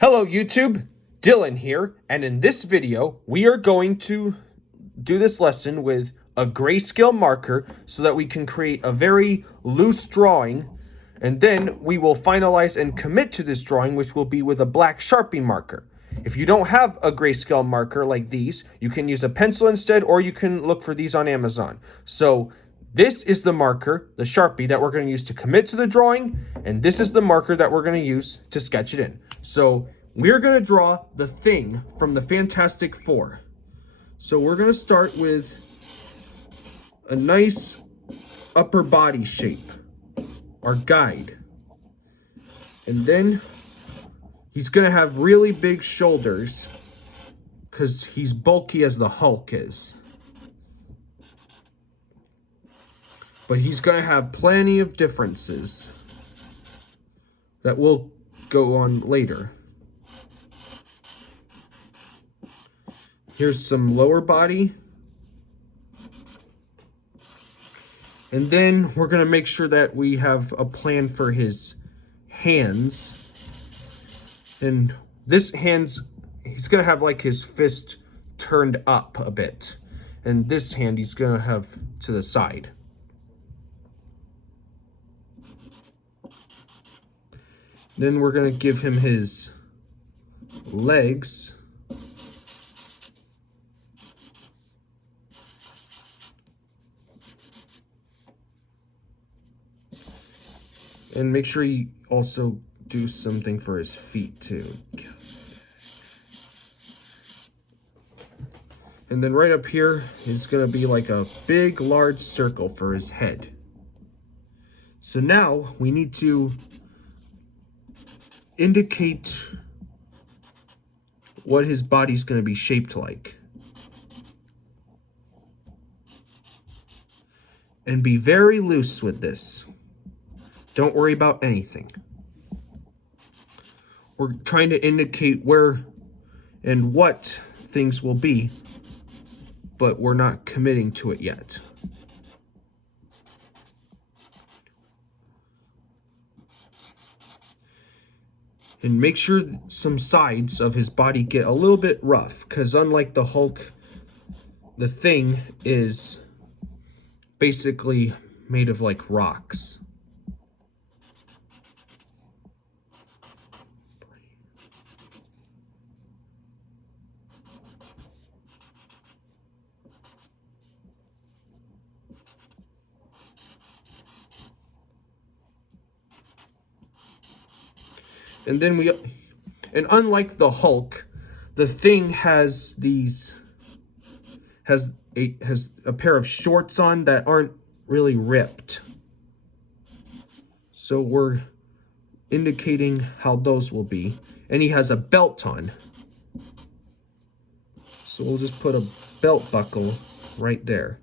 Hello YouTube, Dylan here, and in this video we are going to do this lesson with a grayscale marker so that we can create a very loose drawing, and then we will finalize and commit to this drawing, which will be with a black Sharpie marker. If you don't have a grayscale marker like these, you can use a pencil instead, or you can look for these on Amazon. So this is the marker, the Sharpie, that we're going to use to commit to the drawing, and this is the marker that we're going to use to sketch it in. So we're going to draw the Thing from the Fantastic Four. So we're going to start with a nice upper body shape, our guide. And then he's going to have really big shoulders because he's bulky as the Hulk is. But he's going to have plenty of differences that we'll go on later. Here's some lower body. And then we're going to make sure that we have a plan for his hands. And this hand's, he's going to have like his fist turned up a bit. And this hand he's going to have to the side. Then we're going to give him his legs. And make sure you also do something for his feet too. And then right up here is going to be like a big, large circle for his head. So now we need to indicate what his body's going to be shaped like. And be very loose with this. Don't worry about anything. We're trying to indicate where and what things will be, but we're not committing to it yet. And make sure some sides of his body get a little bit rough, because unlike the Hulk, the Thing is basically made of like rocks. And then unlike the Hulk, the Thing has a pair of shorts on that aren't really ripped. So we're indicating how those will be. And he has a belt on. So we'll just put a belt buckle right there.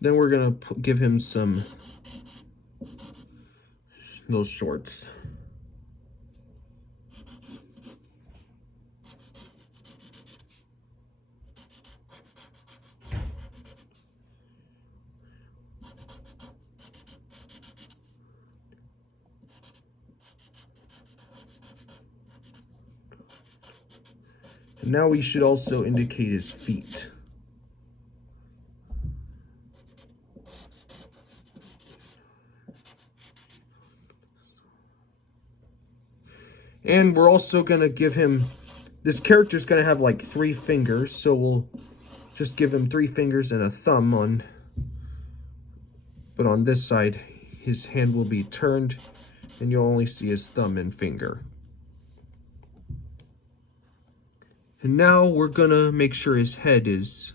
Then we're going to give him those shorts. And now we should also indicate his feet. And we're also going to give him, this character's going to have like 3 fingers, so we'll just give him 3 fingers and a thumb on, but on this side, his hand will be turned and you'll only see his thumb and finger. And now we're going to make sure his head is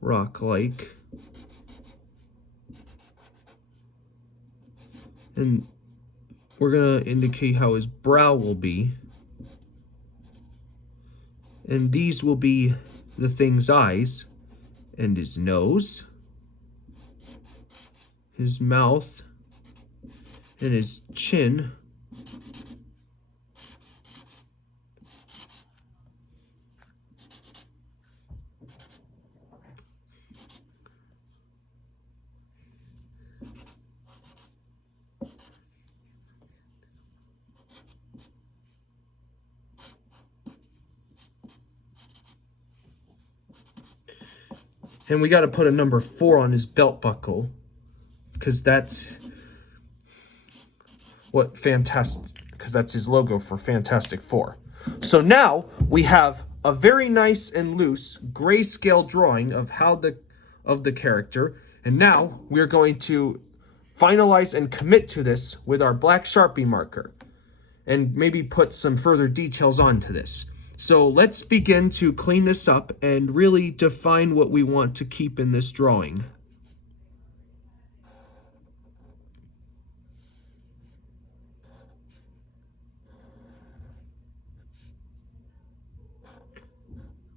rock-like. And we're going to indicate how his brow will be. And these will be the Thing's eyes, and his nose, his mouth, and his chin, And we got to put a number 4 on his belt buckle, because that's what because that's his logo for Fantastic Four. So now we have a very nice and loose grayscale drawing of the character, and now we're going to finalize and commit to this with our black Sharpie marker, and maybe put some further details onto this. So let's begin to clean this up and really define what we want to keep in this drawing.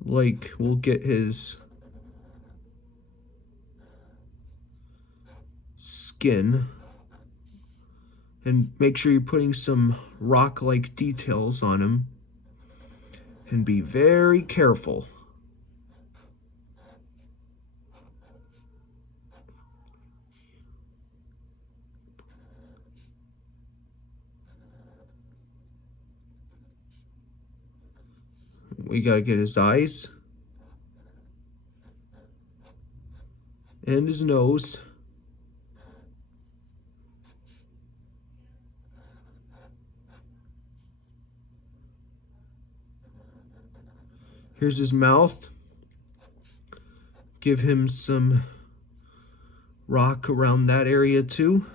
Like, we'll get his skin, and make sure you're putting some rock-like details on him, and be very careful. We gotta get his eyes and his nose. Here's his mouth. Give him some rock around that area too.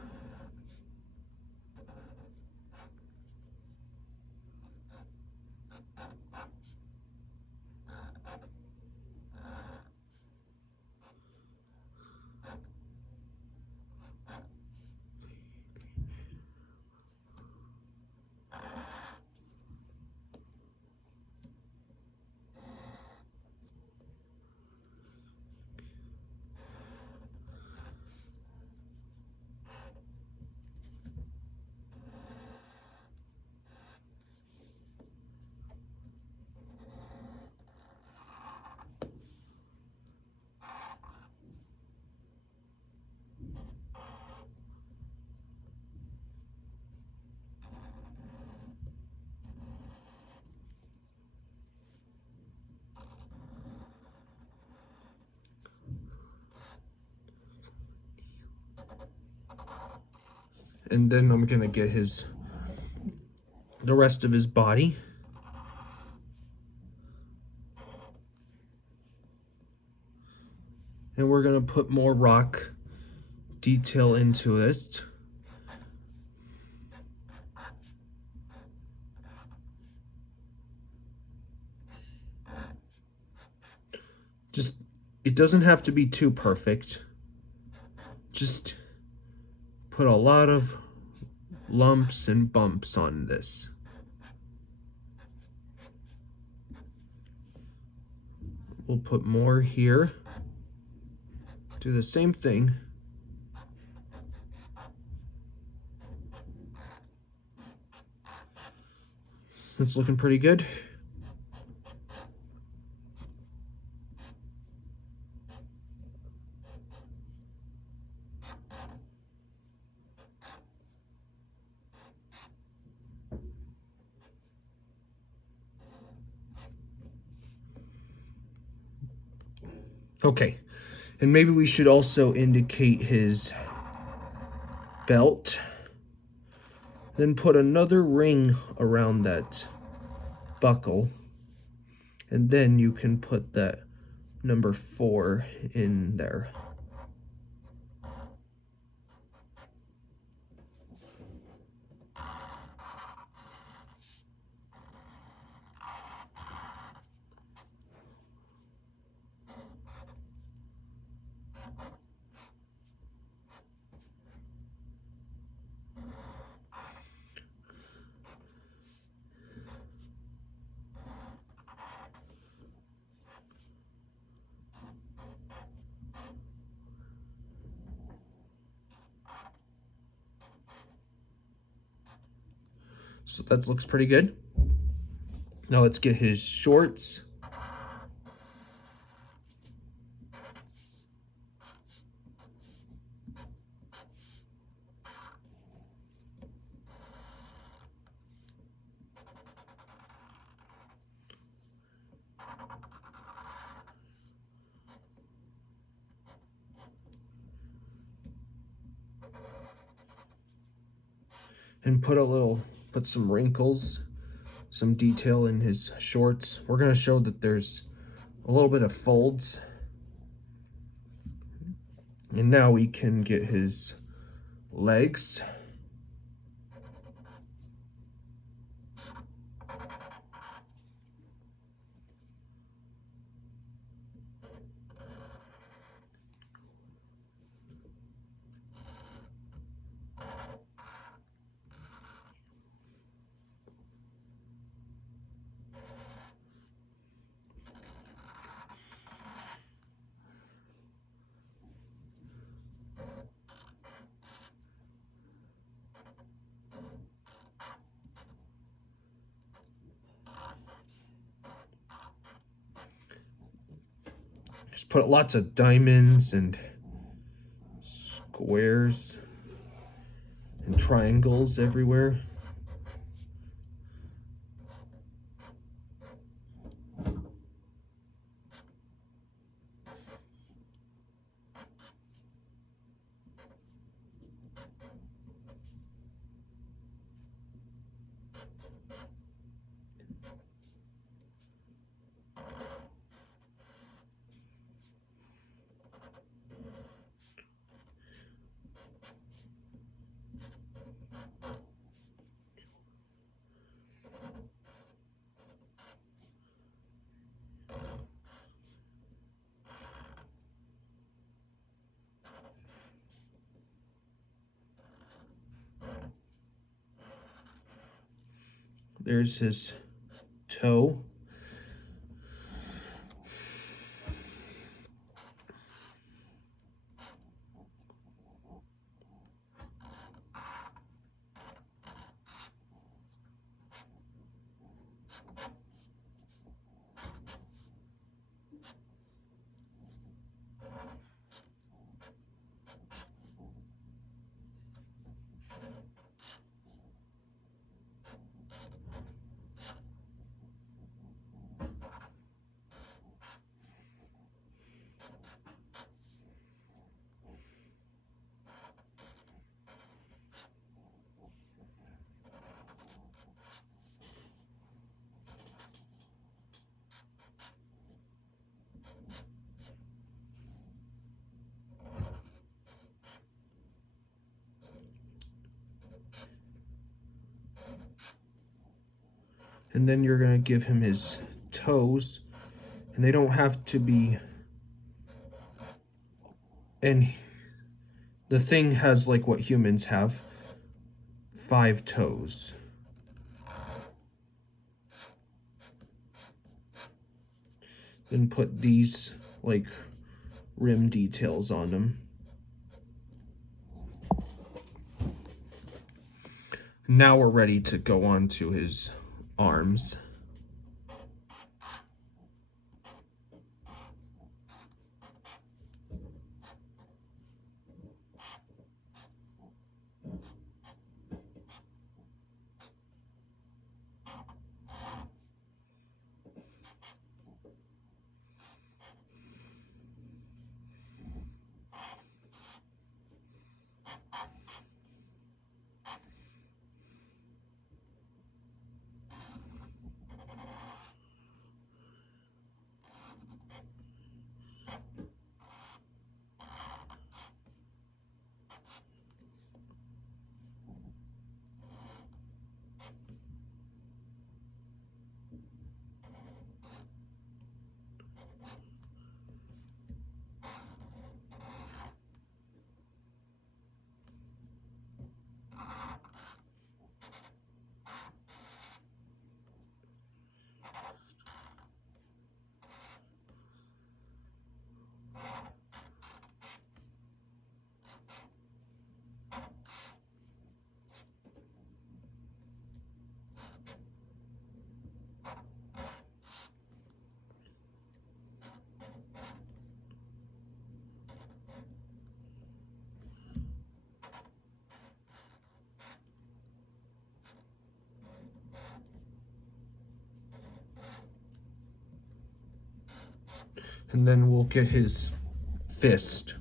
And then I'm gonna get the rest of his body. And we're gonna put more rock detail into this. Just, it doesn't have to be too perfect. Just put a lot of lumps and bumps on this. We'll put more here. Do the same thing. It's looking pretty good. Okay, and maybe we should also indicate his belt. Then put another ring around that buckle. And then you can put that number 4 in there. So that looks pretty good. Now let's get his shorts. and put some wrinkles, some detail in his shorts. We're gonna show that there's a little bit of folds. And now we can get his legs. Just put lots of diamonds and squares and triangles everywhere. There's his toe. And then you're gonna give him his toes, and they don't have to be, and the thing has like what humans have, 5 toes. Then put these like rim details on them. Now we're ready to go on to his arms. And then we'll get his fist.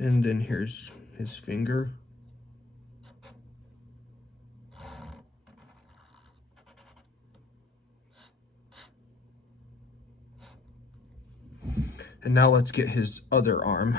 And then here's his finger. And now let's get his other arm.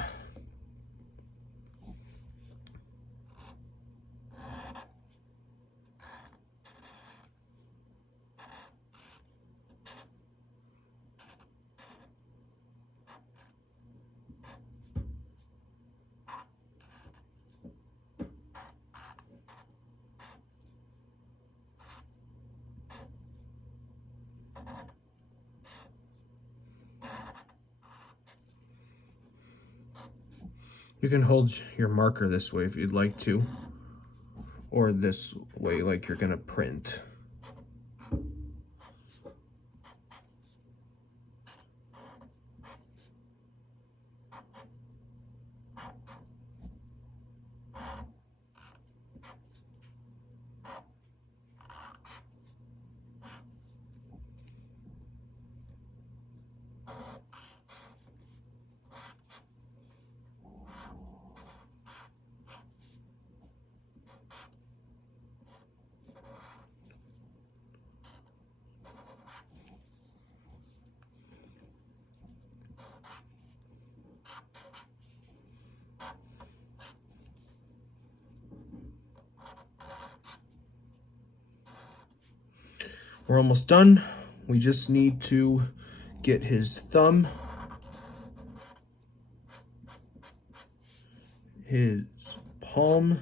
You can hold your marker this way if you'd like to, or this way like you're gonna print. We're almost done. We just need to get his thumb, his palm,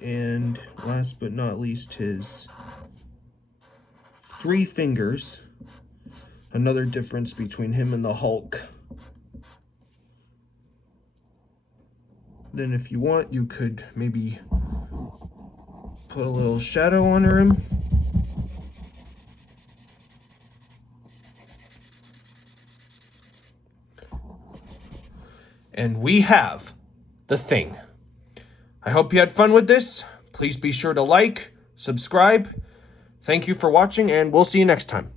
and last but not least, his 3 fingers. Another difference between him and the Hulk. Then if you want, you could maybe put a little shadow under him. And we have the Thing. I hope you had fun with this. Please be sure to like, subscribe. Thank you for watching, and we'll see you next time.